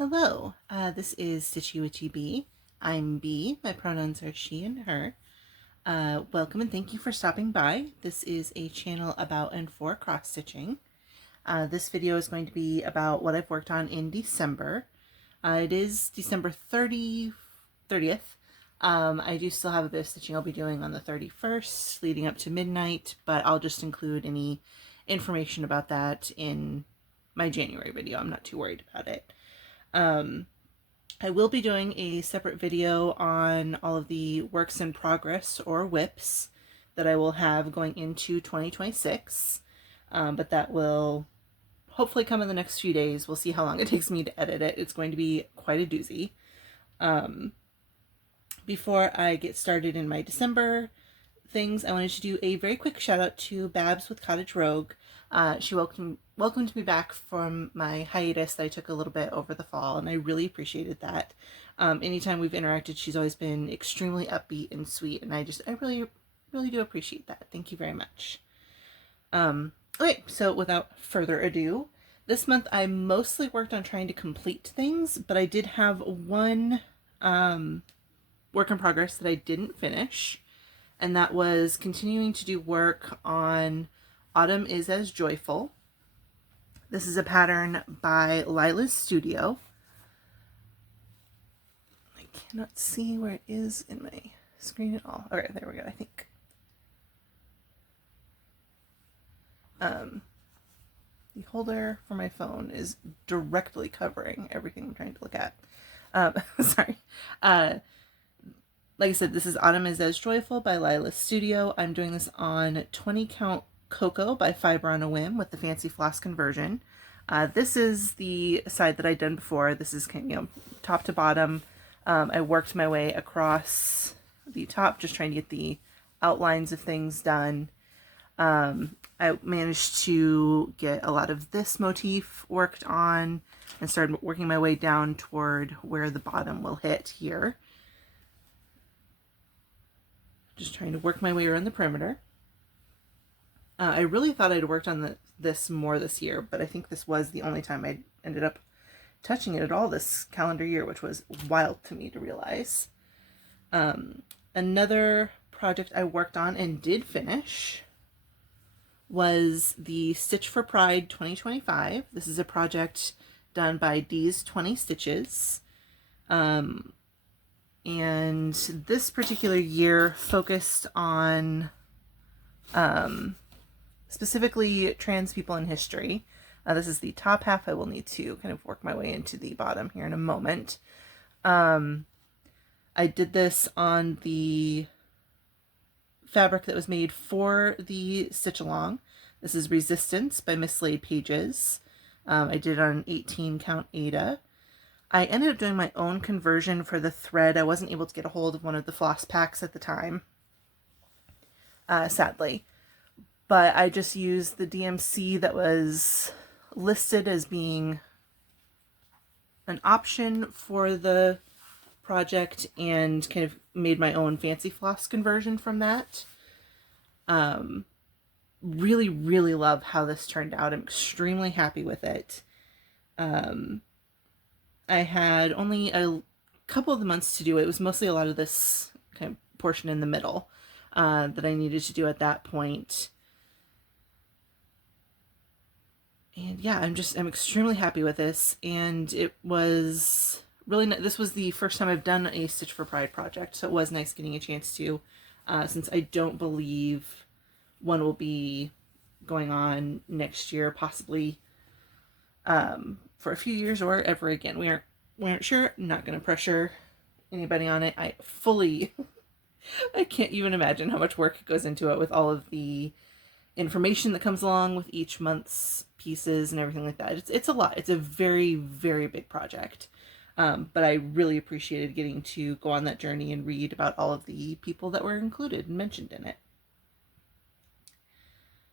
Hello, this is Stitchy Witchy Bee. I'm Bee. My pronouns are she and her. Welcome and thank you for stopping by. This is a channel about and for cross-stitching. This video is going to be about what I've worked on in December. It is December 30th. I do still have a bit of stitching I'll be doing on the 31st leading up to midnight, but I'll just include any information about that in my January video. I'm not too worried about it. I will be doing a separate video on all of the works in progress or WIPs that I will have going into 2026, but that will hopefully come in the next few days. We'll see how long it takes me to edit it. It's going to be quite a doozy. Before I get started in my December things, I wanted to do a very quick shout out to Babs with Cottage Rogue. She welcomed me back from my hiatus that I took a little bit over the fall, and I really appreciated that. Anytime we've interacted, she's always been extremely upbeat and sweet, and I really do appreciate that. Thank you very much. Okay, so without further ado, this month I mostly worked on trying to complete things, but I did have one work in progress that I didn't finish, and that was continuing to do work on Autumn is as Joyful. This is a pattern by Lila's Studio. I cannot see where it is in my screen at all. Okay, there we go, I think. The holder for my phone is directly covering everything I'm trying to look at. Sorry. Like I said, this is Autumn is as Joyful by Lila Studio. I'm doing this on 20 count Cocoa by Fiber on a Whim with the fancy floss conversion. This is the side that I'd done before. This is kind of, top to bottom. I worked my way across the top, just trying to get the outlines of things done. I managed to get a lot of this motif worked on and started working my way down toward where the bottom will hit here. Just trying to work my way around the perimeter. I really thought I'd worked on this more this year, but I think this was the only time I ended up touching it at all this calendar year, which was wild to me to realize. Another project I worked on and did finish was the Stitch for Pride 2025. This is a project done by Dee's 20 Stitches. And this particular year focused on specifically trans people in history. This is the top half. I will need to kind of work my way into the bottom here in a moment. I did this on the fabric that was made for the stitch along. This is Resistance by Mislaid Pages. I did it on an 18 count Aida. I ended up doing my own conversion for the thread. I wasn't able to get a hold of one of the floss packs at the time, sadly. But I just used the DMC that was listed as being an option for the project and kind of made my own fancy floss conversion from that. Really, really love how this turned out. I'm extremely happy with it. I had only a couple of the months to do it. It was mostly a lot of this kind of portion in the middle that I needed to do at that point. And yeah, I'm extremely happy with this. And it was really this was the first time I've done a Stitch for Pride project, so it was nice getting a chance to, since I don't believe one will be going on next year, possibly for a few years or ever again. We aren't sure. I'm not going to pressure anybody on it. I can't even imagine how much work goes into it with all of the information that comes along with each month's pieces and everything like that. It's a lot. It's a very, very big project. But I really appreciated getting to go on that journey and read about all of the people that were included and mentioned in it.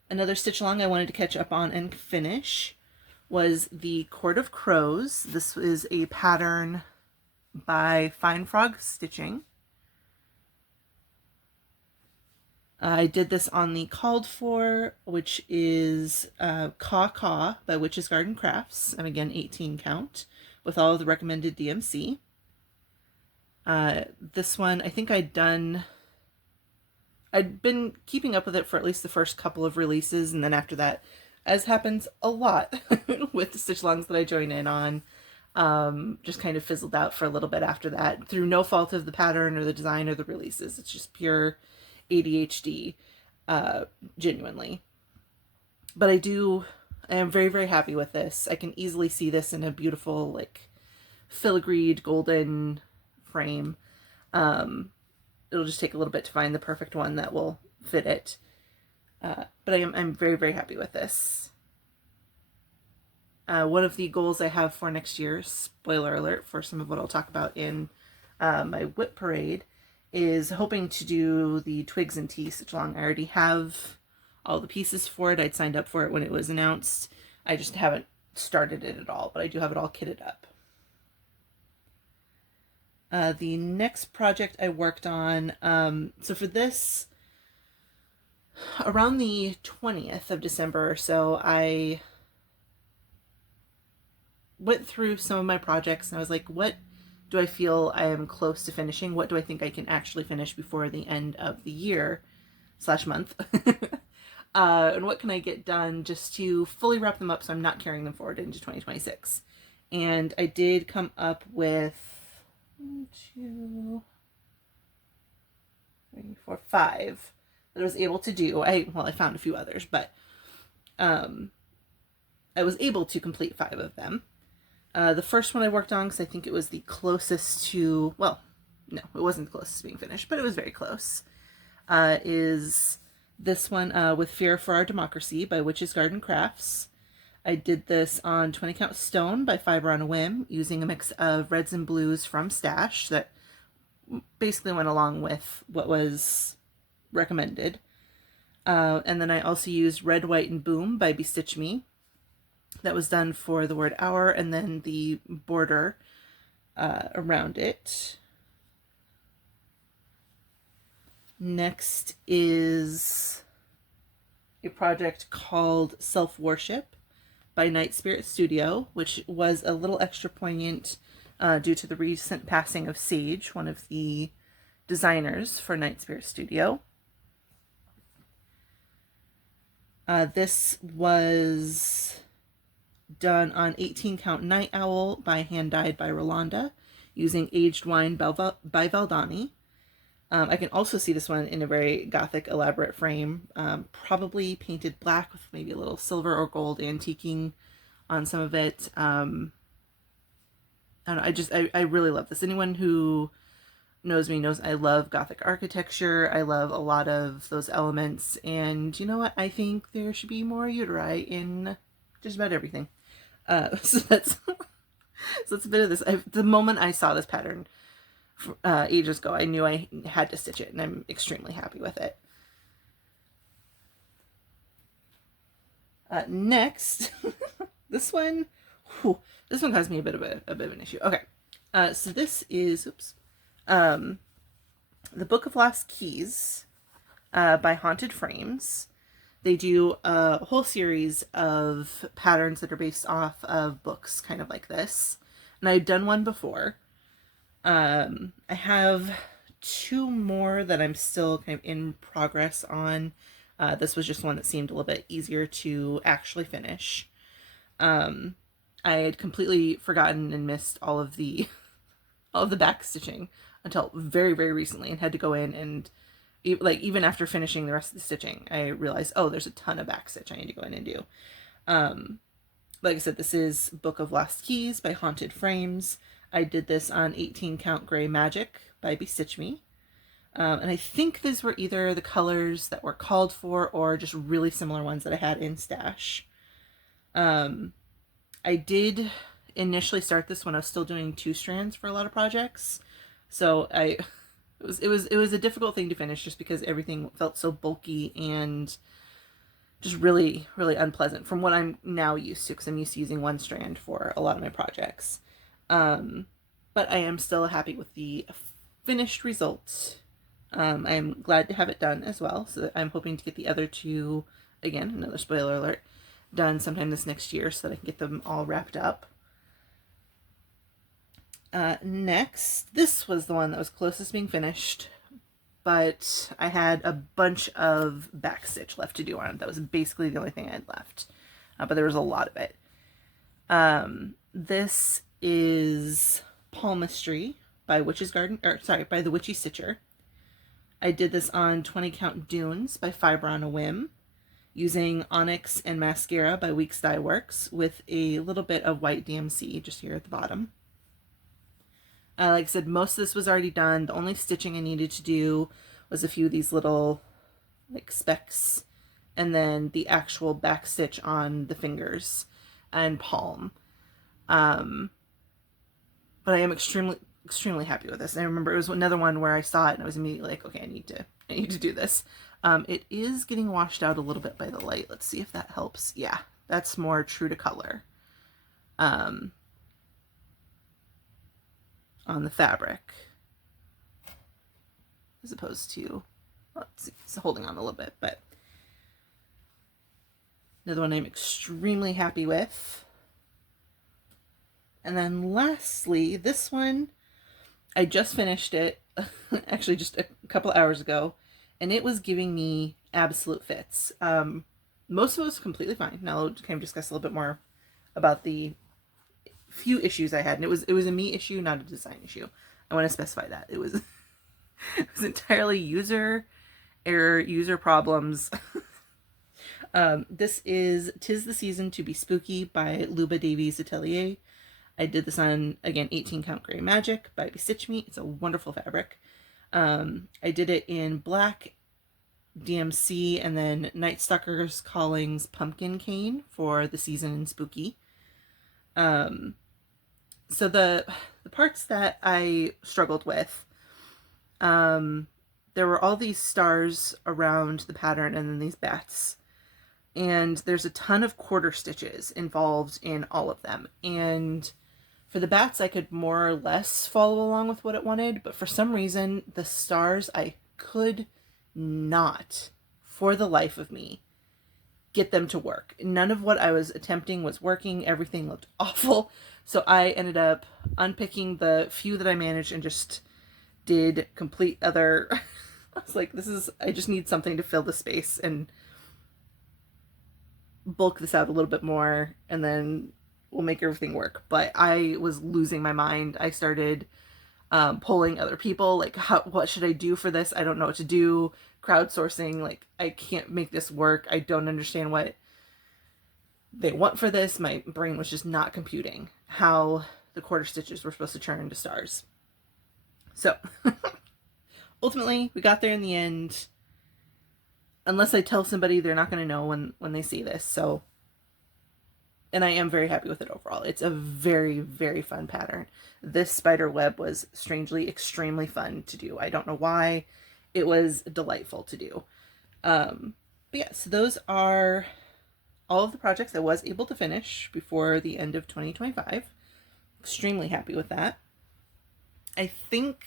Another stitch along I wanted to catch up on and finish was the Court of Crows. This is a pattern by Fine Frog Stitching. I did this on the called for, which is Caw Caw by Witch's Garden Crafts, and again 18 count, with all of the recommended DMC. This one, I think I'd been keeping up with it for at least the first couple of releases, and then after that, as happens a lot with the stitch alongs that I join in on, just kind of fizzled out for a little bit after that, through no fault of the pattern or the design or the releases. It's just pure ADHD, genuinely. But I am very, very happy with this. I can easily see this in a beautiful, like, filigreed golden frame. It'll just take a little bit to find the perfect one that will fit it. But I'm very, very happy with this. One of the goals I have for next year, spoiler alert for some of what I'll talk about in my whip parade, is hoping to do the Twigs and Tea stitch along. I already have all the pieces for it. I'd signed up for it when it was announced. I just haven't started it at all, but I do have it all kitted up. The next project I worked on, so for this, around the 20th of December or so, I went through some of my projects and I was like, what do I feel I am close to finishing? What do I think I can actually finish before the end of the year / month? And what can I get done just to fully wrap them up so I'm not carrying them forward into 2026? And I did come up with 1, 2, 3, 4, 5 that I was able to do. I found a few others, but I was able to complete 5 of them. The first one I worked on, because I think it was the closest to, well, no, it wasn't the closest to being finished, but it was very close, is this one, With Fear for Our Democracy by Witch's Garden Crafts. I did this on 20 count stone by Fiber on a Whim, using a mix of reds and blues from Stash that basically went along with what was recommended. And then I also used Red, White, and Boom by BeStitchMe. That was done for the word hour and then the border around it. Next is a project called Self-Worship by Night Spirit Studio, which was a little extra poignant due to the recent passing of Sage, one of the designers for Night Spirit Studio. This was done on 18 count Night Owl by HandDyed by Rolanda, using Aged Wine by Valdani. I can also see this one in a very gothic, elaborate frame, probably painted black with maybe a little silver or gold antiquing on some of it. I don't know, I really love this. Anyone who knows me knows I love gothic architecture. I love a lot of those elements, and you know what? I think there should be more uteri in just about everything. So that's a bit of this. The moment I saw this pattern ages ago, I knew I had to stitch it, and I'm extremely happy with it. Next, this one caused me a bit of an issue. Okay, so this is the Book of Lost Keys by Haunted Frames. They do a whole series of patterns that are based off of books, kind of like this. And I've done one before. I have 2 more that I'm still kind of in progress on. This was just one that seemed a little bit easier to actually finish. I had completely forgotten and missed all of the back stitching until very, very recently, and had to go in and, like, even after finishing the rest of the stitching, I realized, oh, there's a ton of back stitch I need to go in and do. Like I said, this is Book of Lost Keys by Haunted Frames. I did this on 18 count Gray Magic by BeStitchMe. And I think these were either the colors that were called for or just really similar ones that I had in Stash. I did initially start this when I was still doing 2 strands for a lot of projects. So it was a difficult thing to finish just because everything felt so bulky and just really, really unpleasant from what I'm now used to, because I'm used to using 1 strand for a lot of my projects. But I am still happy with the finished result I'm glad to have it done as well, so I'm hoping to get the other two, again, another spoiler alert, done sometime this next year so that I can get them all wrapped up. Next, this was the one that was closest being finished, but I had a bunch of backstitch left to do on it. That was basically the only thing I had left, but there was a lot of it. This is Palmistry by Witch's Garden, or sorry, by the Witchy Stitcher. I did this on 20 Count Dunes by Fiber on a Whim, using Onyx and Mascara by Weeks Dye Works with a little bit of white DMC just here at the bottom. Like I said, most of this was already done. The only stitching I needed to do was a few of these little like specks and then the actual back stitch on the fingers and palm. But I am extremely happy with this. And I remember it was another one where I saw it and I was immediately like, okay, I need to do this. It is getting washed out a little bit by the light. Let's see if that helps. Yeah, that's more true to color. On the fabric, as opposed to, let's see, it's holding on a little bit, but another one I'm extremely happy with. And then lastly, this one, I just finished it, actually just a couple hours ago, and it was giving me absolute fits. Most of it was completely fine. Now I'll kind of discuss a little bit more about the few issues I had, and it was a me issue, not a design issue. I want to specify that it was it was entirely user error, user problems. This is 'Tis the Season to Be Spooky by Luba Davies Atelier. I did this on, again, 18 Count Gray Magic by BeStitchMe. It's a wonderful fabric. I did it in black DMC and then Night Stalker's Calling's Pumpkin Cane for the season in Spooky. So the parts that I struggled with, there were all these stars around the pattern and then these bats. And there's a ton of quarter stitches involved in all of them. And for the bats, I could more or less follow along with what it wanted, but for some reason, the stars, I could not, for the life of me, get them to work. None of what I was attempting was working. Everything looked awful. So I ended up unpicking the few that I managed and just did complete other. I was like, I just need something to fill the space and bulk this out a little bit more, and then we'll make everything work. But I was losing my mind. I started polling other people, like, what should I do for this? I don't know what to do. Crowdsourcing, like, I can't make this work. I don't understand what they want for this. My brain was just not computing how the quarter stitches were supposed to turn into stars. So ultimately we got there in the end. Unless I tell somebody, they're not going to know when they see this. So, and I am very happy with it overall. It's a very, very fun pattern. This spider web was strangely extremely fun to do. I don't know why. It was delightful to do. But yeah, so those are all of the projects I was able to finish before the end of 2025. Extremely happy with that. I think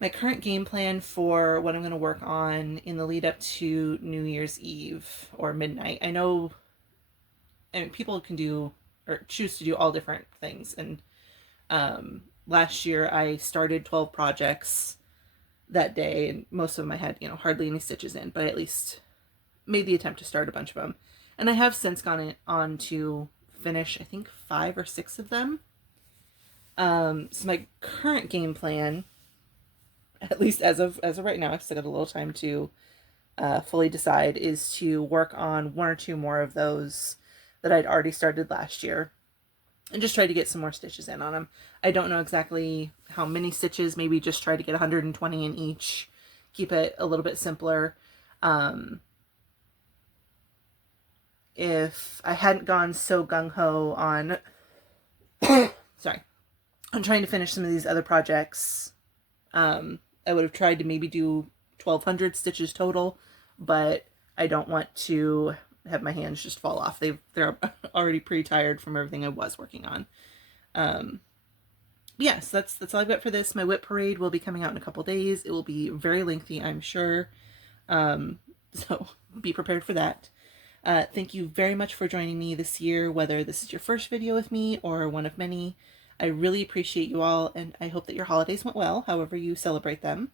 my current game plan for what I'm going to work on in the lead up to New Year's Eve or midnight. I know, I mean, people can do or choose to do all different things. And last year I started 12 projects that day, and most of them I had, hardly any stitches in, but I at least made the attempt to start a bunch of them. And I have since gone on to finish, I think, 5 or 6 of them. So my current game plan, at least as of right now, I've still got a little time to fully decide, is to work on 1 or 2 more of those that I'd already started last year and just try to get some more stitches in on them. I don't know exactly how many stitches, maybe just try to get 120 in each, keep it a little bit simpler. If I hadn't gone so gung-ho on sorry, on trying to finish some of these other projects, I would have tried to maybe do 1,200 stitches total, but I don't want to have my hands just fall off. They're already pretty tired from everything I was working on. yes, that's all I've got for this. My whip parade will be coming out in a couple days. It will be very lengthy, I'm sure. So be prepared for that. Thank you very much for joining me this year, whether this is your first video with me or one of many. I really appreciate you all, and I hope that your holidays went well, however you celebrate them,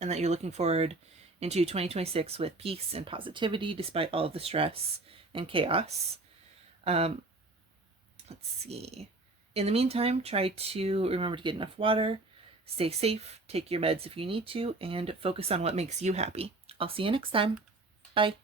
and that you're looking forward into 2026 with peace and positivity despite all of the stress and chaos. Let's see. In the meantime, try to remember to get enough water, stay safe, take your meds if you need to, and focus on what makes you happy. I'll see you next time. Bye.